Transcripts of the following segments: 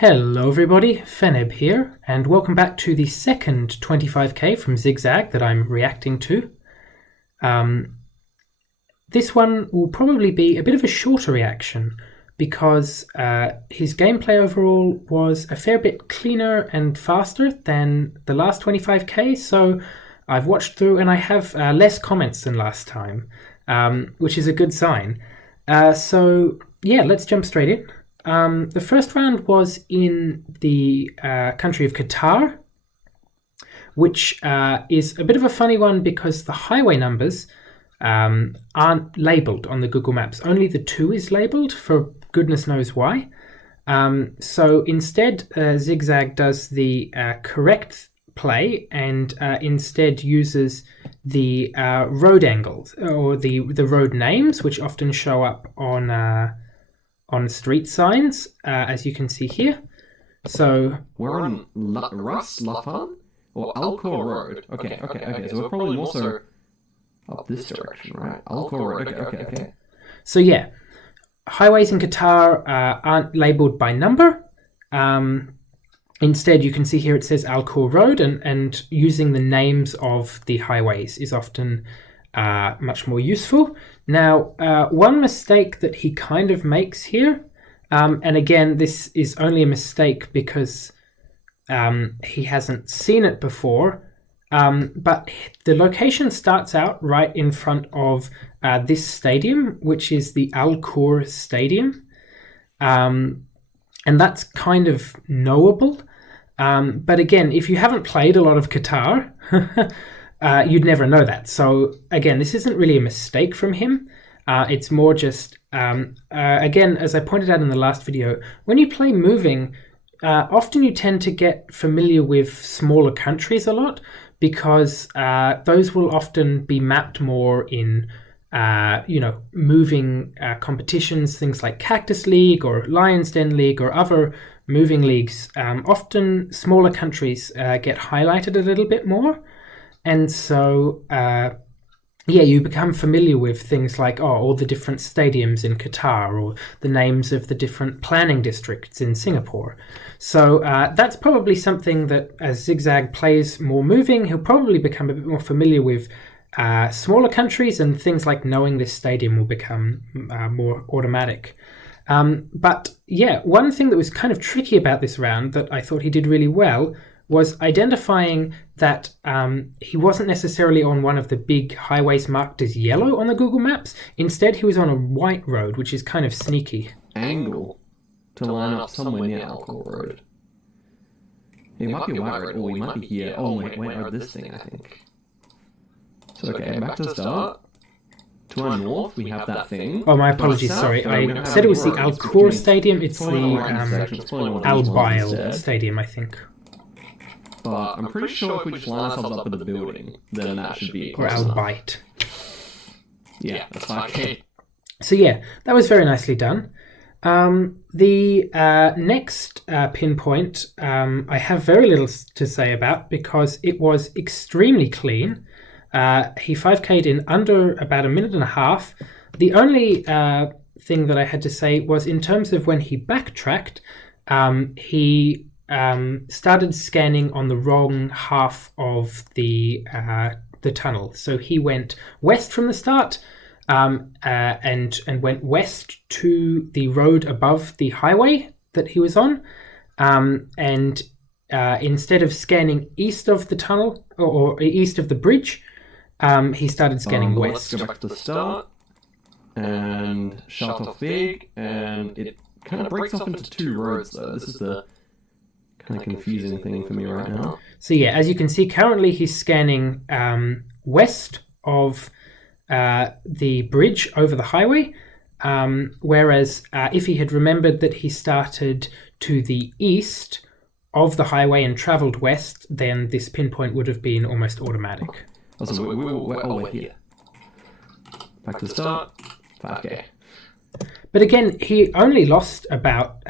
Hello everybody, Feneb here, and welcome back to the second 25k from Zi8gzag that I'm reacting to. This one will probably be a bit of a shorter reaction because his gameplay overall was a fair bit cleaner and faster than the last 25k, so I've watched through and I have less comments than last time, which is a good sign. So yeah, let's jump straight in. The first round was in the country of Qatar, which is a bit of a funny one because the highway numbers aren't labelled on the Google Maps. Only the 2 is labelled, for goodness knows why. So instead, Zi8gzag does the correct play and instead uses the road angles or the road names, which often show up on street signs, as you can see here. So we're on Ras Lafan or Alcor Road. Okay. So we're probably also up this direction, right? Alcor Road. Okay. So yeah, highways in Qatar aren't labelled by number. Instead, you can see here it says Alcor Road, and using the names of the highways is often much more useful. Now, one mistake that he kind of makes here, and again, this is only a mistake because he hasn't seen it before, but the location starts out right in front of this stadium, which is the Al Khor Stadium, and that's kind of knowable. But again, if you haven't played a lot of Qatar, you'd never know that. So again, this isn't really a mistake from him. It's more just, again, as I pointed out in the last video, when you play moving, often you tend to get familiar with smaller countries a lot because those will often be mapped more in, moving competitions, things like Cactus League or Lion's Den League or other moving leagues. Often smaller countries get highlighted a little bit more. And so, you become familiar with things like, all the different stadiums in Qatar or the names of the different planning districts in Singapore. So that's probably something that as Zi8gzag plays more moving, he'll probably become a bit more familiar with smaller countries, and things like knowing this stadium will become more automatic. But yeah, one thing that was kind of tricky about this round that I thought he did really well was identifying that he wasn't necessarily on one of the big highways marked as yellow on the Google Maps. Instead, he was on a white road, which is kind of sneaky. Angle to line up somewhere near Alcor Road. It might be a white road, or we might be here. Oh, wait, this thing, I think. So, okay, back to the start. To our north, we have that thing. Oh, my apologies, sorry. I said it was the Al Khor Stadium. It's the Al Bail Stadium, I think. But I'm pretty sure if we just line ourselves up with the building, then that should be or Al Bite. Yeah, that's 5k. So yeah, that was very nicely done. The next pinpoint I have very little to say about because it was extremely clean. He 5k'd in under about a minute and a half. The only thing that I had to say was in terms of when he backtracked, he started scanning on the wrong half of the tunnel. So he went west from the start and went west to the road above the highway that he was on. And instead of scanning east of the tunnel or east of the bridge, he started scanning west. Let's go back to the start and shut off big, and it kind of breaks off into 2 roads though. This is the kind of confusing thing for me right now. So yeah, as you can see, currently he's scanning west of the bridge over the highway, whereas if he had remembered that he started to the east of the highway and travelled west, then this pinpoint would have been almost automatic. Oh, so we're here. Back to the start, 5k. But again, he only lost about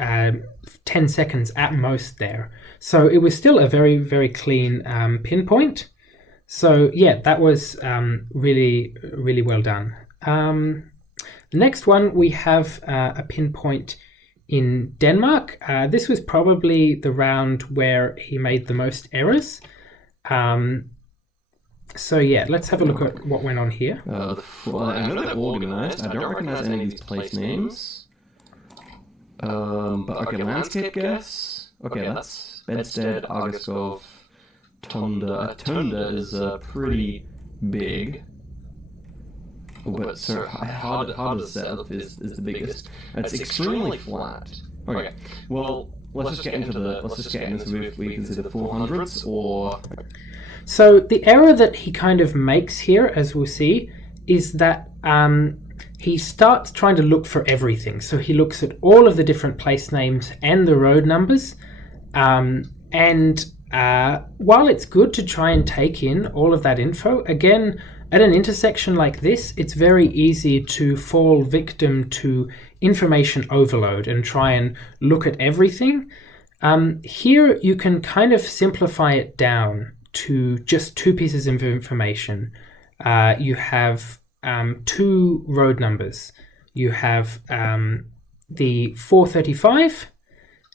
10 seconds at most there. So it was still a very, very clean pinpoint. So yeah, that was really, really well done. The next one, we have a pinpoint in Denmark. This was probably the round where he made the most errors. So yeah, let's have a look at what went on here. I know they're organized. I don't recognize any of these place names. But okay, landscape guess. Okay, that's Bedstead, Argosgov, Tonda. Tonda is pretty big. But so Harder Self is the biggest. It's extremely flat. Okay, well let's just get into if we can see the 400s or. So the error that he kind of makes here, as we'll see, is that he starts trying to look for everything. So he looks at all of the different place names and the road numbers. And while it's good to try and take in all of that info, again, at an intersection like this, it's very easy to fall victim to information overload and try and look at everything. Here, you can kind of simplify it down to just two pieces of information. You have two road numbers. You have the 435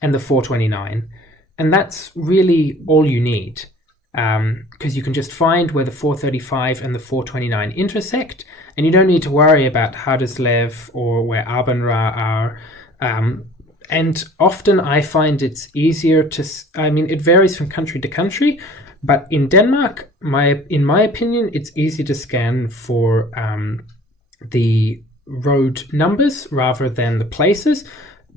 and the 429. And that's really all you need, because you can just find where the 435 and the 429 intersect, and you don't need to worry about Haderslev or where Abendra are. And often I find it's easier to, it varies from country to country, but in Denmark, in my opinion, it's easy to scan for the road numbers rather than the places.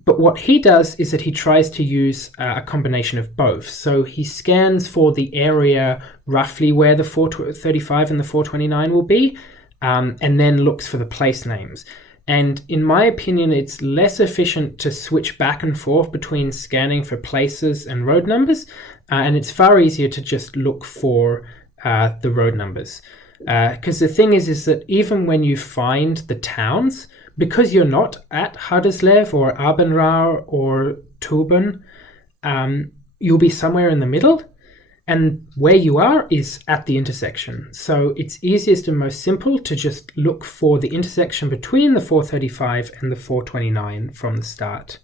But what he does is that he tries to use a combination of both. So he scans for the area roughly where the 435 and the 429 will be, and then looks for the place names. And in my opinion, it's less efficient to switch back and forth between scanning for places and road numbers, and it's far easier to just look for the road numbers. Because the thing is that even when you find the towns, because you're not at Haderslev or Abendra or Tuben, you'll be somewhere in the middle, and where you are is at the intersection. So it's easiest and most simple to just look for the intersection between the 435 and the 429 from the start.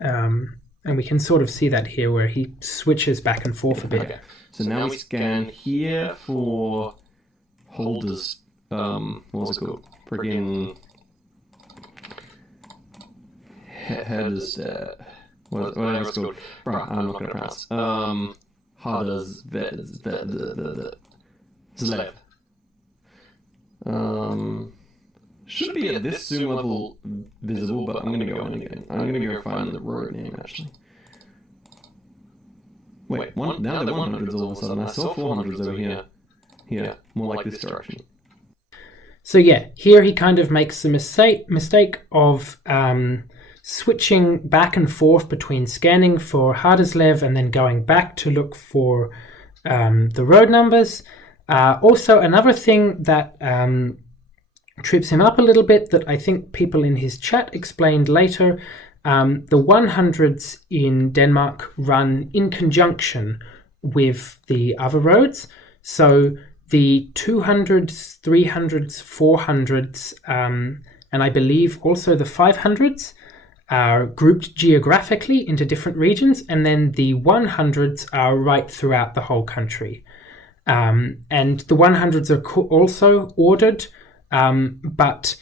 And we can sort of see that here where he switches back and forth a bit. Okay. So now we scan here for holders. What was it called? Friggin' headers. Whatever it's called. Bro, I'm not gonna pronounce. Harders Zlev. Should be at this zoom level visible, but I'm gonna go in again. I'm gonna go find the road name actually. Wait, now they're 100s all of a sudden. I saw 400s over here. Here, more like this direction. So yeah, here he kind of makes the mistake of switching back and forth between scanning for Haderslev and then going back to look for the road numbers. Also, another thing that trips him up a little bit that I think people in his chat explained later, the 100s in Denmark run in conjunction with the other roads. So the 200s, 300s, 400s, and I believe also the 500s are grouped geographically into different regions, and then the 100s are right throughout the whole country. And the 100s are also ordered, but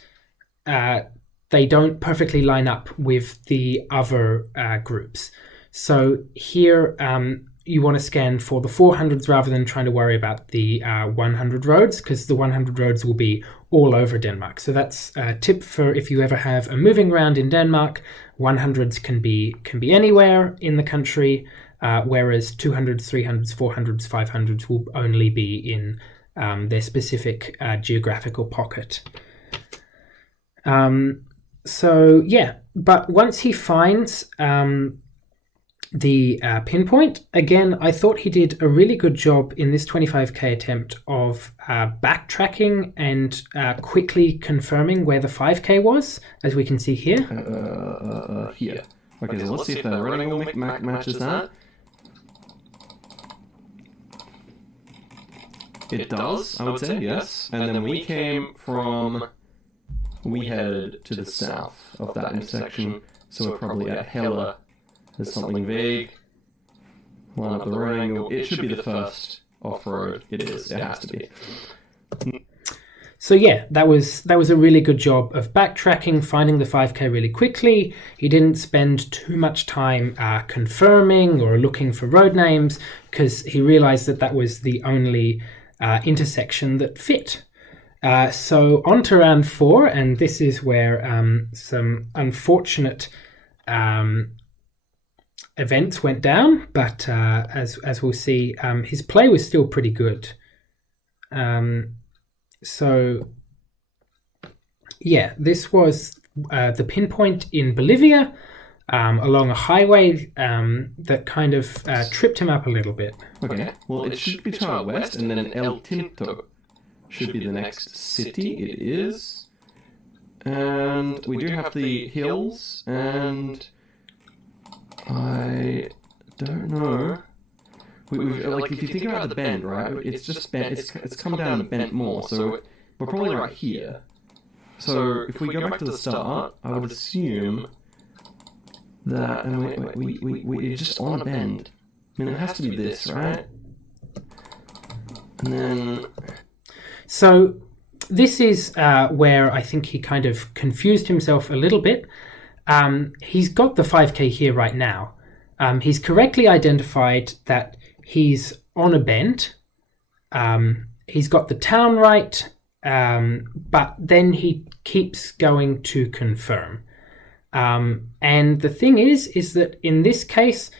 they don't perfectly line up with the other groups. So here you want to scan for the 400s rather than trying to worry about the 100 roads, because the 100 roads will be all over Denmark. So that's a tip for if you ever have a moving round in Denmark. 100s can be anywhere in the country, whereas 200s, 300s, 400s, 500s will only be in their specific geographical pocket. So yeah, but once he finds the pinpoint, again, I thought he did a really good job in this 25k attempt of backtracking and quickly confirming where the 5k was, as we can see here. Here. Okay, so let's see if the red angle matches that. It does, I would say, yes. And then we came from... we head to the south of that intersection, so we're probably at Hella. There's something vague. Line up the road angle. It should be the first off-road. It is. It has to be. So yeah, that was a really good job of backtracking, finding the 5K really quickly. He didn't spend too much time confirming or looking for road names because he realized that was the only intersection that fit. So on to round 4, and this is where some unfortunate events went down, but as we'll see, his play was still pretty good. So yeah, this was the pinpoint in Bolivia along a highway that kind of tripped him up a little bit. Okay, well, it should be to our west, and then El Tinto should be the next city. It is. And we do have the hills, and I don't know. Like, if you think about the bend, right? It's just bent. It's come down and bent more. So we're probably right here. So if we go back to the start, I would assume that, and we're just on a bend. I mean, it has to be this, right? And then. So this is where I think he kind of confused himself a little bit. He's got the 5K here right now. He's correctly identified that he's on a bend. He's got the town right, but then he keeps going to confirm. And the thing is that in this case,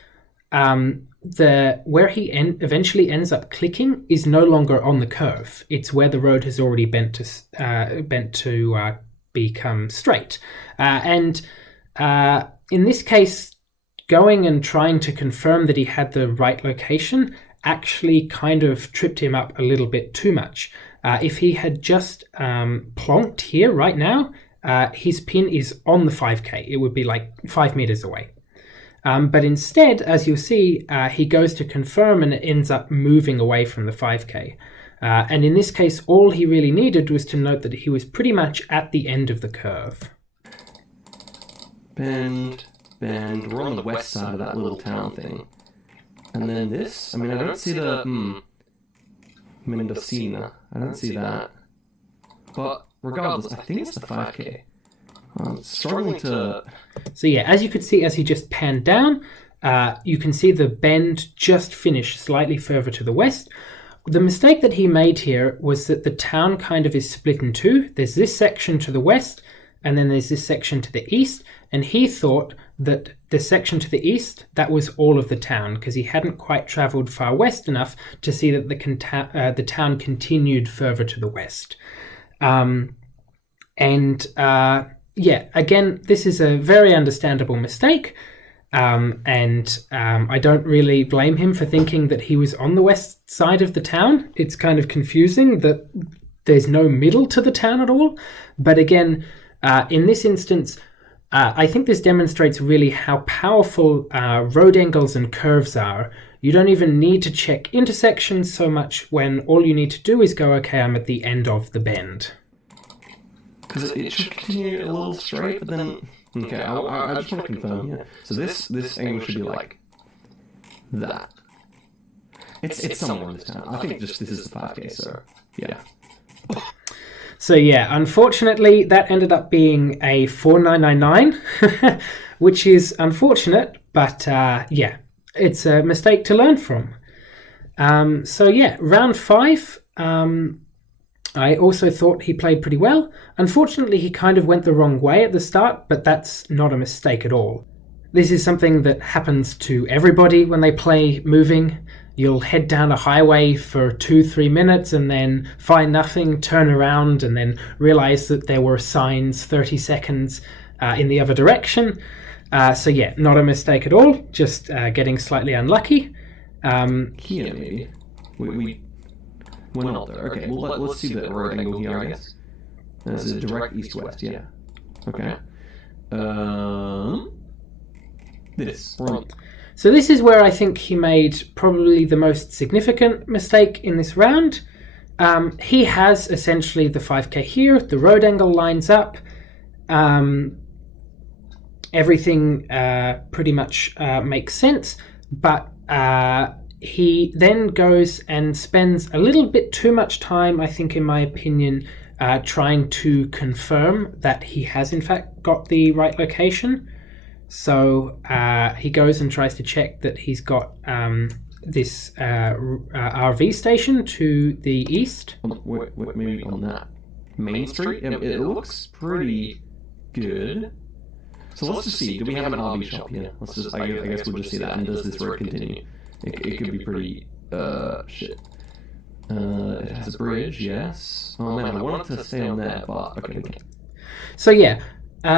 where he eventually ends up clicking is no longer on the curve. It's where the road has already bent to become straight. And in this case, going and trying to confirm that he had the right location actually kind of tripped him up a little bit too much. If he had just plonked here right now, his pin is on the 5K. It would be like 5 meters away. But instead, as you'll see, he goes to confirm and it ends up moving away from the 5K. And in this case, all he really needed was to note that he was pretty much at the end of the curve. Bend. We're on the west side of that little town thing. And then this, I mean, I don't see the Mendocina. I don't see that. But regardless, I think it's the 5K. I'm struggling to... So yeah, as you could see, as he just panned down, you can see the bend just finished slightly further to the west. The mistake that he made here was that the town kind of is split in two. There's this section to the west, and then there's this section to the east. And he thought that the section to the east, that was all of the town, because he hadn't quite traveled far west enough to see that the town continued further to the west. Yeah, again, this is a very understandable mistake. And I don't really blame him for thinking that he was on the west side of the town. It's kind of confusing that there's no middle to the town at all. But again, in this instance, I think this demonstrates really how powerful road angles and curves are. You don't even need to check intersections so much when all you need to do is go, okay, I'm at the end of the bend. Because it should continue a little straight, but then... Okay, I just want to confirm here. So this angle should be like that. It's somewhere in this town. I think just this is the 5K, so yeah. So yeah, unfortunately, that ended up being a 4999, which is unfortunate, but yeah, it's a mistake to learn from. So yeah, round 5, I also thought he played pretty well. Unfortunately, he kind of went the wrong way at the start, but that's not a mistake at all. This is something that happens to everybody when they play moving. You'll head down a highway for 2-3 minutes and then find nothing, turn around and then realize that there were signs 30 seconds in the other direction. So yeah, not a mistake at all, just getting slightly unlucky. Here, maybe. We're not there. Okay, well, let's see the road angle here, I guess. That's a direct east-west, yeah. Okay. This. We're on. So this is where I think he made probably the most significant mistake in this round. He has essentially the 5K here, the road angle lines up, everything pretty much makes sense, but he then goes and spends a little bit too much time, I think, in my opinion, trying to confirm that he has in fact got the right location. So he goes and tries to check that he's got this RV station to the east. Maybe on that main street? It looks pretty good. So let's just see. Do we have an RV shop here? Let's just. I guess we'll just see that. And does this road continue? It could be pretty. Shit. It has a bridge. Yes. Oh man, I wanted to stay on that, but okay. So yeah,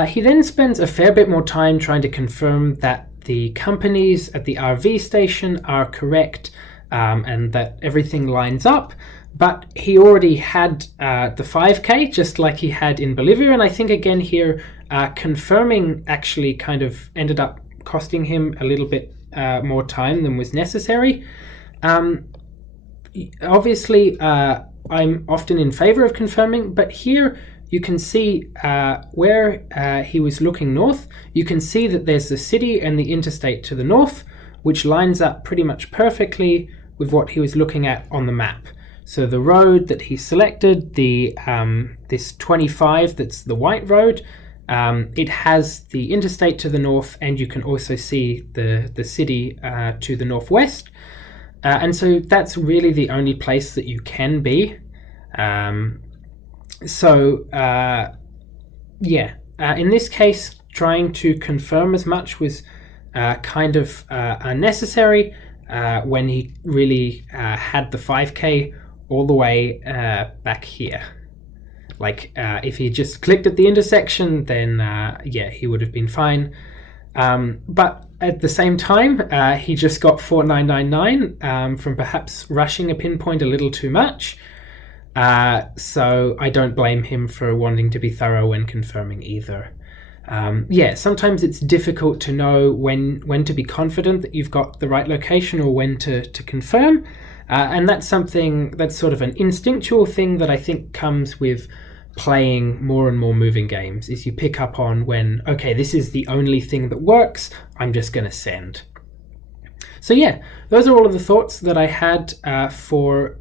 he then spends a fair bit more time trying to confirm that the companies at the RV station are correct, and that everything lines up. But he already had the 5K, just like he had in Bolivia, and I think again here, confirming actually kind of ended up costing him a little bit more time than was necessary. Obviously, I'm often in favor of confirming, but here you can see where he was looking north. You can see that there's the city and the interstate to the north, which lines up pretty much perfectly with what he was looking at on the map. So the road that he selected, the this 25, that's the white road, it has the interstate to the north, and you can also see the city to the northwest. And so that's really the only place that you can be. In this case, trying to confirm as much was kind of unnecessary when he really had the 5K all the way back here. Like if he just clicked at the intersection, then he would have been fine. But at the same time, he just got 4999 from perhaps rushing a pinpoint a little too much. So I don't blame him for wanting to be thorough when confirming either. Sometimes it's difficult to know when to be confident that you've got the right location or when to confirm. And that's something that's sort of an instinctual thing that I think comes with playing more and more moving games, is you pick up on when, okay, this is the only thing that works, I'm just going to send. So yeah, those are all of the thoughts that I had for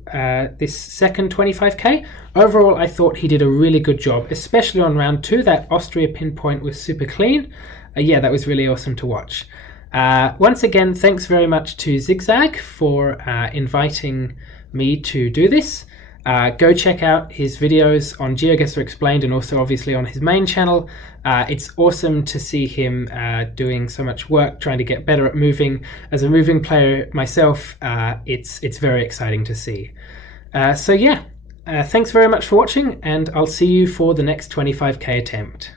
this second 25K. Overall, I thought he did a really good job, especially on round 2. That Austria pinpoint was super clean. That was really awesome to watch. Once again, thanks very much to Zi8gzag for inviting me to do this. Go check out his videos on GeoGuessr Explained, and also obviously on his main channel. It's awesome to see him doing so much work trying to get better at moving. As a moving player myself, it's very exciting to see. Thanks very much for watching, and I'll see you for the next 25K attempt.